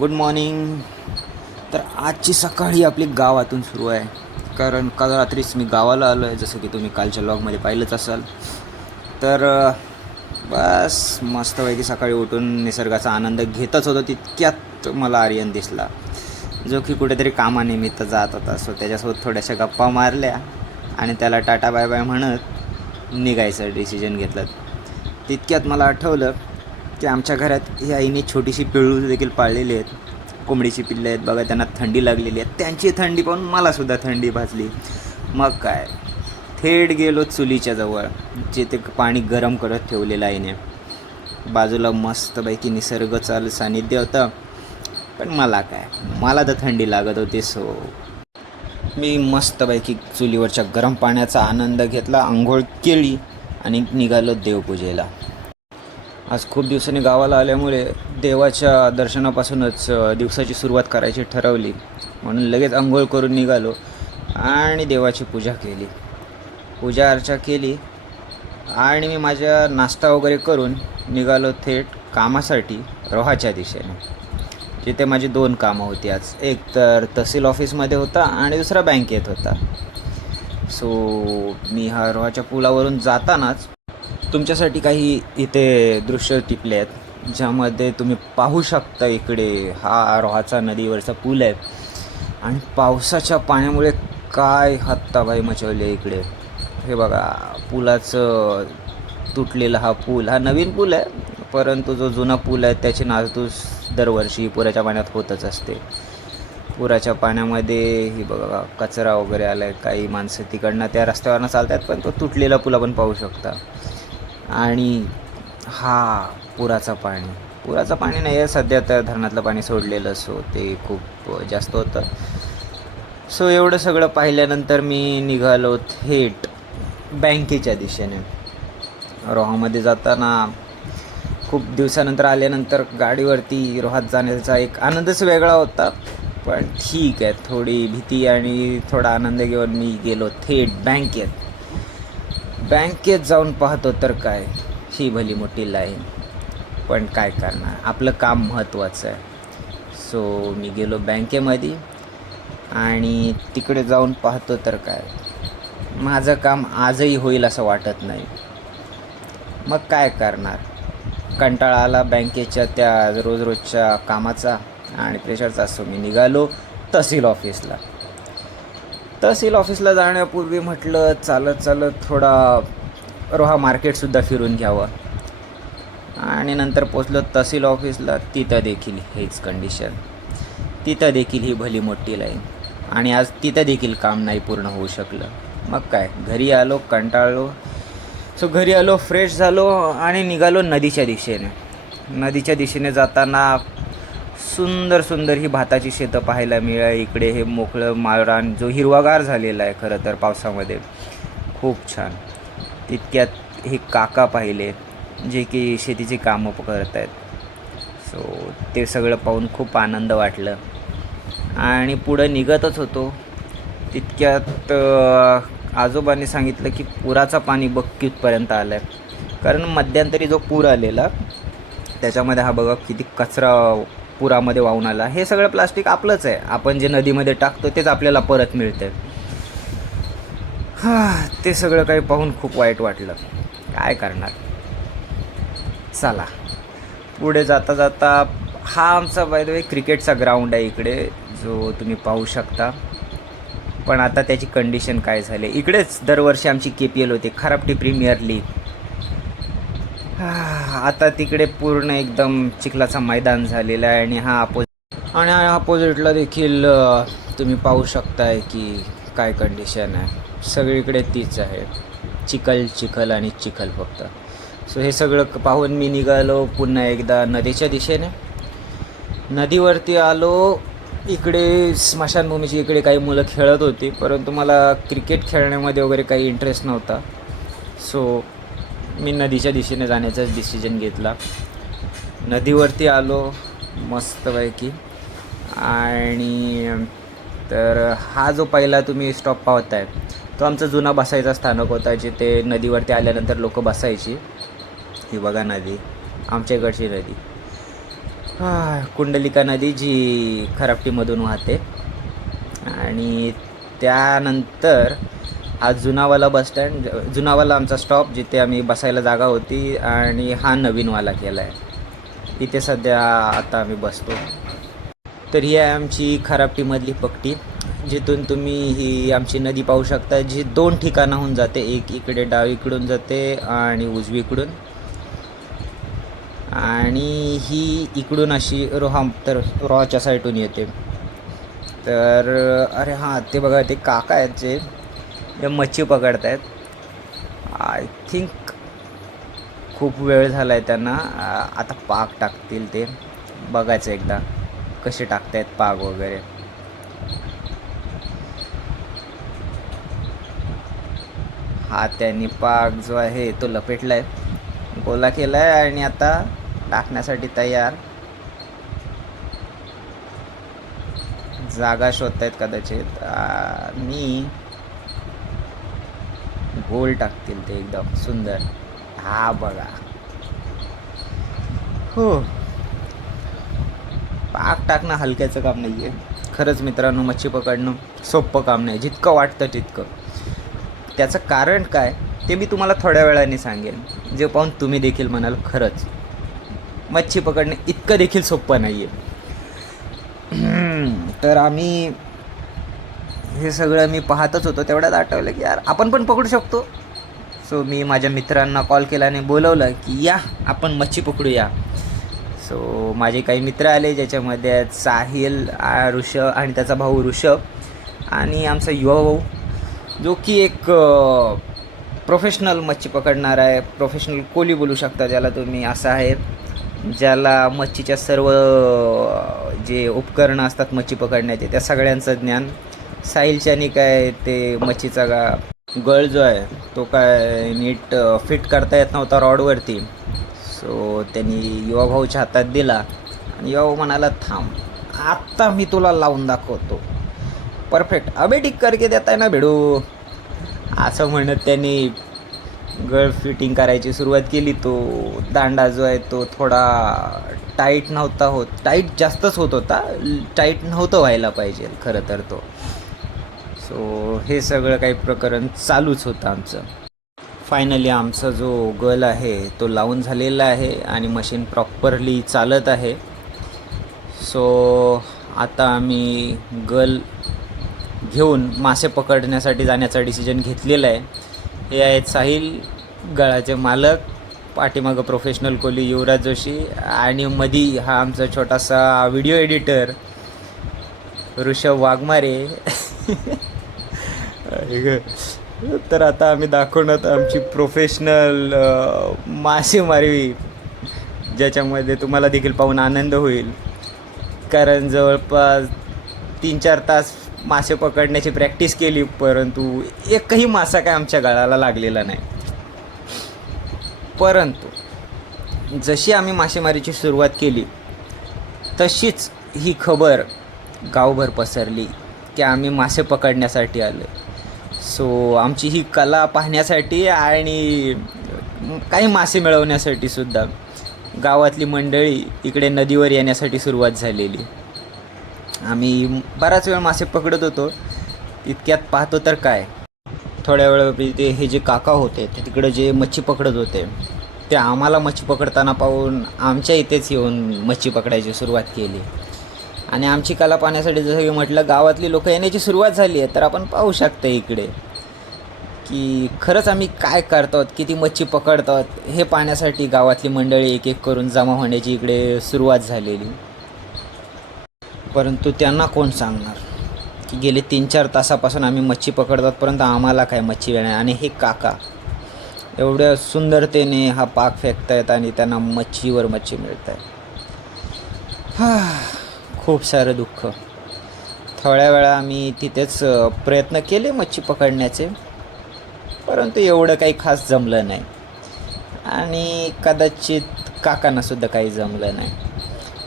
Good morning. तर आजची सकाळी आपली गावातून सुरू आहे, कारण काल रात्रीच मी गावाला आलो आहे, जसं की तुम्ही कालच्या लॉगमध्ये पाहिलंच असाल. तर बस मस्तपैकी सकाळी उठून निसर्गाचा आनंद घेतच होतो, तितक्यात मला आर्यन दिसला, जो की कुठेतरी कामानिमित्त जात होता. सो त्याच्यासोबत थोड्याशा गप्पा मारल्या आणि त्याला टाटा बाय बाय म्हणत निघायचं डिसिजन घेतलं. तितक्यात मला आठवलं की आमच्या घरात ही आईने छोटीशी पिळू देखील पाळलेली आहेत, कोंबडीची पिल्लं आहेत बघा. त्यांना थंडी लागलेली आहे. त्यांची थंडी पाहून मलासुद्धा थंडी भाजली. मग काय, थेट गेलो चुलीच्या जवळ, जिथे पाणी गरम करत ठेवलेलं आईने. बाजूला मस्तपैकी निसर्ग चालू सानिध्य होतं. पण मला तर थंडी लागत होती. सो मी मस्तपैकी चुलीवरच्या गरम पाण्याचा आनंद घेतला, आंघोळ केली आणि निघालो देवपूजेला. आज खूप दिवसांनी गावाला आल्यामुळे देवाच्या दर्शनापासूनच दिवसाची सुरुवात करायची ठरवली, म्हणून लगेच अंघोळ करून निघालो आणि देवाची पूजा अर्चा केली. आणि मी माझ्या नाश्ता वगैरे करून निघालो थेट कामासाठी रोहाच्या दिशेने, जिथे माझी 2 कामं होती आज. एक तर तहसील ऑफिसमध्ये होता आणि दुसरा बँकेत होता. सो मी रोहाच्या पुलावरून जातानाच तुमच्यासाठी काही इथे दृश्य टिपले आहेत, ज्यामध्ये तुम्ही पाहू शकता. इकडे हा रोहाचा नदीवरचा पूल आहे आणि पावसाच्या पाण्यामुळे काय हत्ताबाई मचवली आहे इकडे. हे बघा, पुलाचं तुटलेला हा पूल, हा नवीन पूल आहे, परंतु जो जुना पूल आहे त्याची नासधूस दरवर्षी पुराच्या पाण्यात होतच असते. पुराच्या पाण्यामध्ये ही बघा कचरा वगैरे आला आहे. काही माणसं तिकडनं त्या रस्त्यावरनं चालतात, पण तो तुटलेला पूल आपण पाहू शकता. आणि हा पुराचं पाणी नाही आहे सध्या, तर धरणातलं पाणी सोडलेलं, सो ते खूप जास्त होतं. सो एवढं सगळं पाहिल्यानंतर मी निघालो थेट बँकेच्या दिशेने. रोहामध्ये जाताना खूप दिवसानंतर आल्यानंतर गाडीवरती रोहात जाण्याचा एक आनंदच वेगळा होता. पण ठीक आहे, थोडी भीती आणि थोडा आनंद घेऊन मी गेलो थेट बँकेत जाऊन पाहतो तर काय, ही भली मोठी लाईन. पण काय करणार, आपलं काम महत्त्वाचं आहे. सो मी गेलो बँकेमध्ये आणि तिकडे जाऊन पाहतो तर काय, माझं काम आजही होईल असं वाटत नाही. मग काय करणार, कंटाळा आला बँकेच्या त्या रोजच्या कामाचा आणि प्रेशरचा. सो मी निघालो तहसील ऑफिसला जाण्यापूर्वी म्हटलं चालत थोडा रोहा मार्केटसुद्धा फिरून घ्यावं. आणि नंतर पोचलो तहसील ऑफिसला. तिथं देखील हेच कंडिशन, तिथं देखील ही भली मोठी लाईन, आणि आज तिथं देखील काम नाही पूर्ण होऊ शकलं. मग काय, घरी आलो कंटाळलो. सो घरी आलो, फ्रेश झालो आणि निघालो नदीच्या दिशेने जाताना सुंदर ही भाताची शेतं पाहायला मिळाली. इकडे हे मोकळं माळरान जो हिरवागार झालेला आहे खरं तर पावसामध्ये, खूप छान. तितक्यात हे काका पाहिले, जे की शेतीची कामं करत आहेत. सो ते सगळं पाहून खूप आनंद वाटलं आणि पुढं निघतच होतो. तितक्यात आजोबांनी सांगितलं की पुराचा पाणी बघ कितपर्यंत आलं आहे. कारण मध्यंतरी जो पूर आलेला त्याच्यामध्ये हा बघा किती कचरा पुरामध्ये वाहून आला. हे सगळं प्लास्टिक आपलंच आहे, आपण जे नदीमध्ये टाकतो तेच आपल्याला परत मिळते. ते सगळं काही पाहून खूप वाईट वाटलं. काय करणार, चला पुढे जाता हा आमचा बाय द वे क्रिकेटचा ग्राउंड आहे इकडे, जो तुम्ही पाहू शकता. पण आता त्याची कंडिशन काय झाली, इकडेच दरवर्षी आमची KPL होती, खराबटी प्रीमियर लीग. आता तिकडे पूर्ण एकदम चिखलाचा मैदान झालेला आहे. आणि अपोजिटला देखील तुम्ही पाहू शकताय की काय कंडिशन आहे. सगळीकडे तीच आहे, चिखल आणि चिखल फक्त. सो हे सगळं पाहून मी निघालो पुन्हा एकदा नदीच्या दिशेने. नदीवरती आलो. इकडे स्मशानभूमीची इकडे काही मुलं खेळत होती, परंतु मला क्रिकेट खेळण्यामध्ये वगैरे काही इंटरेस्ट नव्हता. सो मी नदीच्या दिशेने जाण्याचाच डिसिजन घेतला. नदीवरती आलो मस्तपैकी. आणि तर हा जो पहिला तुम्ही स्टॉप पाहताय तो आमचा जुना बसायचा स्थानक होता, जिथे नदीवरती आल्यानंतर लोक बसायची. ही बघा नदी, आमच्याकडची नदी. कुंडलिका नदी जी खरापटीमधून वाहते. आणि त्यानंतर हा जुनावाला बसस्टँड, जुनावाला आमचा स्टॉप जिथे आम्ही बसायला जागा होती, आणि हा नवीनवाला केला आहे. इथे सध्या आता आम्ही बसतो. तर ही आहे आमची खरापटीमधली पट्टी, जिथून तुम्ही ही आमची नदी पाहू शकता, जी 2 ठिकाणाहून जाते. एक इकडे डावीकडून जाते आणि उजवीकडून, आणि ही इकडून अशी रोहाच्या साईडून येते. तर अरे हां, ते बघा, ते काका आहेत जे मच्छी पकडत आहेत. आय थिंक खूप वेळ झाला आहे त्यांना. आता पाग टाकतील ते, बघायचं एकदा कसे टाकतायत पाग वगैरे. हा त्यांनी पाग जो आहे तो लपेटला आहे, गोला केला आहे, आणि आता टाकण्यासाठी तयार. जागा शोधतायत कदाचित, आणि गोल टाकतील ते एकदम सुंदर. हा बघा, हो, पाक टाकणं हलक्याचं काम नाही आहे. खरंच मित्रांनो, मच्छी पकडणं सोपं काम नाही जितकं वाटतं तितकं. त्याचं कारण काय ते मी तुम्हाला थोड्या वेळाने सांगेन, जे पाहून तुम्ही देखील म्हणाल खरंच मच्छी पकडणं इतकं देखील सोपं नाही आहे. तर आम्ही हे सगळं मी पाहतच होतो, तेवढ्यात आठवलं की यार आपण पण पकडू शकतो. सो मी माझ्या मित्रांना कॉल केला आणि बोलवलं की या आपण मच्छी पकडूया. सो माझे काही मित्र आले, ज्याच्यामध्ये साहिल, ऋषभ आणि त्याचा भाऊ ऋषभ, आणि आमचा युवा भाऊ, जो की एक प्रोफेशनल मच्छी पकडणार आहे. प्रोफेशनल कोली बोलू शकता ज्याला तुम्ही. असं आहे ज्याला मच्छीच्या सर्व जे उपकरणं असतात मच्छी पकडण्याचे त्या सगळ्यांचं ज्ञान. साहिलच्यानी काय ते मच्छीचा गळ जो आहे तो काय नीट फिट करता येत नव्हता रॉडवरती. सो त्यांनी युवा भाऊच्या हातात दिला, आणि युवा भाऊ म्हणाला थांब आत्ता मी तुला लावून दाखवतो, परफेक्ट, अबे ठीक करके देता है ना भिडू, असं म्हणत त्यांनी गळ फिटिंग करायची सुरुवात केली. तो दांडा जो आहे तो थोडा टाईट नव्हता होत, टाईट जास्तच होत होता, टाईट नव्हतं व्हायला पाहिजे खरं तर तो. सो हे सगळं काही प्रकरण चालूच होतं आमचं. फायनली आमचा जो गल आहे तो लावून झालेला आहे, आणि मशीन प्रॉपरली चालत आहे. सो आता आम्ही गल घेऊन मासे पकडण्यासाठी जाण्याचा डिसिजन घेतलेला आहे. हे आहेत साहिल, गळाचे मालक, पाठीमागं प्रोफेशनल कोली युवराज जोशी, आणि मधी हा आमचा छोटासा व्हिडिओ एडिटर ऋषभ वाघमारे. तर आता आम्ही दाखवणार आमची प्रोफेशनल मासेमारी, ज्याच्यामध्ये तुम्हाला देखील पाहून आनंद होईल. कारण जवळपास 3-4 तास मासे पकडण्याची प्रॅक्टिस केली, परंतु एकही मासा काय आमच्या गळाला लागलेला नाही. परंतु जशी आम्ही मासेमारीची सुरुवात केली तशीच ही खबर गावभर पसरली की आम्ही मासे पकडण्यासाठी आलो. सो आमची ही कला पाहण्यासाठी आणि काही मासे मिळवण्यासाठी सुद्धा गावातली मंडळी इकडे नदीवर येण्यासाठी सुरुवात झालेली. आम्ही बराच वेळ मासे पकडत होतो. इतक्यात पाहतो तर काय, थोड्या वेळापूर्वी हे जे काका होते ते तिकडे जे मच्छी पकडत होते ते आम्हाला मच्छी पकडताना पाहून आमच्या इथेच येऊन मच्छी पकडायची सुरुवात केली. आणि आमची कला पाहण्यासाठी जसं की म्हटलं गावातली लोक येण्याची सुरुवात झाली आहे. तर आपण पाहू शकता इकडे की खरंच आम्ही काय करतो, किती मच्छी पकडतो हे पाहण्यासाठी गावातली मंडळी एक एक करून जमा होण्याची इकडे सुरुवात झालेली. परंतु त्यांना कोण सांगणार की गेले 3-4 तासापासून आम्ही मच्छी पकडतात, परंतु आम्हाला काय मच्छी मिळणार. आणि हे काका एवढ्या सुंदरतेने हा पाक फेकतायत आणि त्यांना मच्छीवर मच्छी मिळत आहे. खूप सारं दुःख. थोड्या वेळा आम्ही तिथेच प्रयत्न केले मच्छी पकडण्याचे, परंतु एवढं काही खास जमलं नाही, आणि कदाचित काकांनासुद्धा काही जमलं नाही.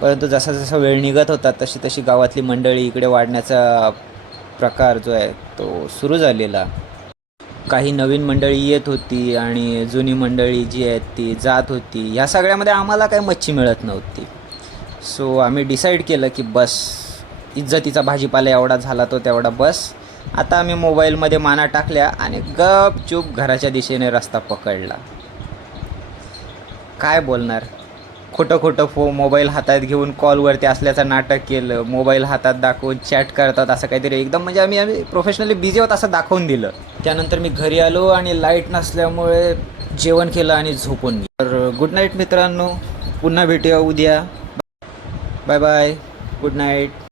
परंतु जसा जसा वेळ निघत होता तशी तशी गावातली मंडळी इकडे वाढण्याचा प्रकार जो आहे तो सुरू झालेला. काही नवीन मंडळी येत होती आणि जुनी मंडळी जी आहेत ती जात होती. ह्या सगळ्यामध्ये आम्हाला काही मच्छी मिळत नव्हती. सो आम्ही डिसाईड केलं की बस, इज्जतीचा भाजीपाला एवढा झाला तो तेवढा बस. आता आम्ही मोबाईलमध्ये माना टाकल्या आणि गपचूप घराच्या दिशेने रस्ता पकडला. काय बोलणार, खोटं खोटं मोबाईल हातात घेऊन कॉलवरती असल्याचं नाटक केलं, मोबाईल हातात दाखवून चॅट करतात असं काहीतरी एकदम, म्हणजे आम्ही प्रोफेशनली बिझी आहोत असं दाखवून दिलं. त्यानंतर मी घरी आलो आणि लाईट नसल्यामुळे जेवण केलं आणि झोपून गेलो. तर गुड नाईट मित्रांनो, पुन्हा भेटूया उद्या. Bye bye, good night.